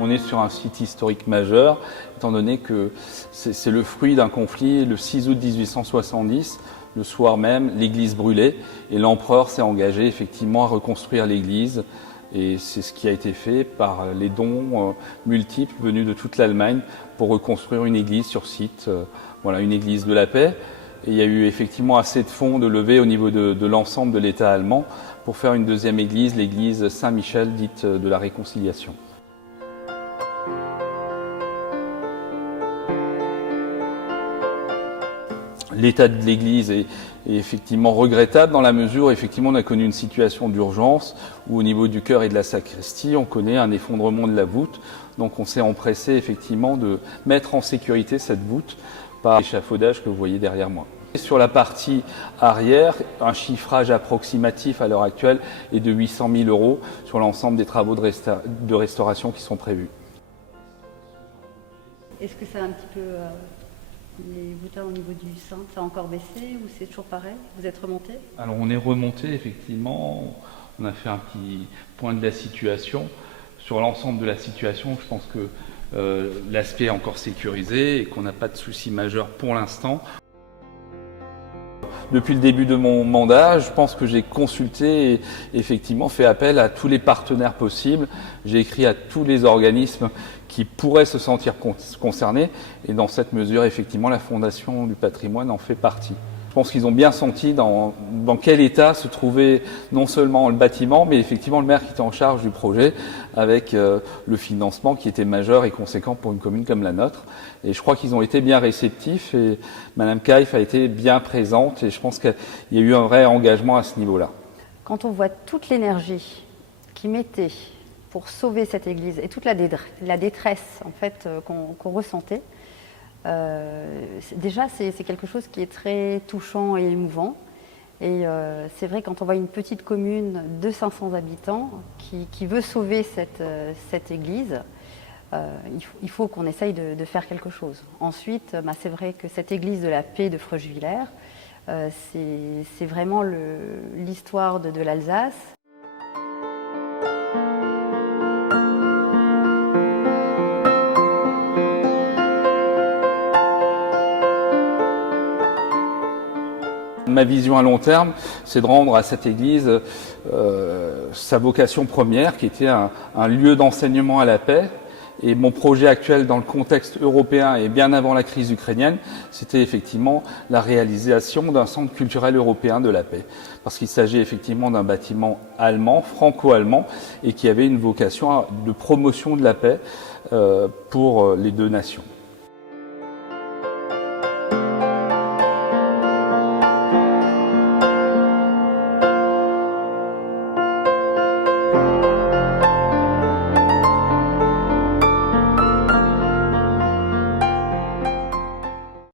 on est sur un site historique majeur, étant donné que c'est le fruit d'un conflit. Le 6 août 1870, le soir même, l'église brûlait et l'empereur s'est engagé effectivement à reconstruire l'église. Et c'est ce qui a été fait par les dons multiples venus de toute l'Allemagne pour reconstruire une église sur site, voilà, une église de la paix. Et il y a eu effectivement assez de fonds de levée au niveau de l'ensemble de l'État allemand pour faire une deuxième église, l'église Saint-Michel, dite de la Réconciliation. L'état de l'église est effectivement regrettable dans la mesure où effectivement on a connu une situation d'urgence où au niveau du chœur et de la sacristie on connaît un effondrement de la voûte. Donc on s'est empressé effectivement de mettre en sécurité cette voûte par l'échafaudage que vous voyez derrière moi. Sur la partie arrière, un chiffrage approximatif à l'heure actuelle est de 800 000 € sur l'ensemble des travaux de restauration qui sont prévus. Est-ce que ça a un petit peu... les boutins au niveau du sein, ça a encore baissé ou c'est toujours pareil? Vous êtes remonté? Alors on est remonté effectivement, on a fait un petit point de la situation. Sur l'ensemble de la situation, je pense que l'aspect est encore sécurisé et qu'on n'a pas de soucis majeurs pour l'instant. Depuis le début de mon mandat, je pense que j'ai consulté et effectivement fait appel à tous les partenaires possibles. J'ai écrit à tous les organismes qui pourraient se sentir concernés et dans cette mesure, effectivement, la Fondation du patrimoine en fait partie. Je pense qu'ils ont bien senti dans quel état se trouvait non seulement le bâtiment, mais effectivement le maire qui était en charge du projet avec le financement qui était majeur et conséquent pour une commune comme la nôtre. Et je crois qu'ils ont été bien réceptifs et Madame Kaif a été bien présente et je pense qu'il y a eu un vrai engagement à ce niveau-là. Quand on voit toute l'énergie qu'ils mettaient pour sauver cette église et toute la détresse en fait, qu'on ressentait, déjà c'est quelque chose qui est très touchant et émouvant. Et c'est vrai quand on voit une petite commune de 500 habitants qui veut sauver cette église, il faut qu'on essaye de faire quelque chose. Ensuite, c'est vrai que cette église de la paix de Fröschwiller, c'est vraiment l'histoire de l'Alsace. Ma vision à long terme, c'est de rendre à cette église sa vocation première, qui était un lieu d'enseignement à la paix. Et mon projet actuel dans le contexte européen et bien avant la crise ukrainienne, c'était effectivement la réalisation d'un centre culturel européen de la paix. Parce qu'il s'agit effectivement d'un bâtiment allemand, franco-allemand, et qui avait une vocation de promotion de la paix pour les deux nations.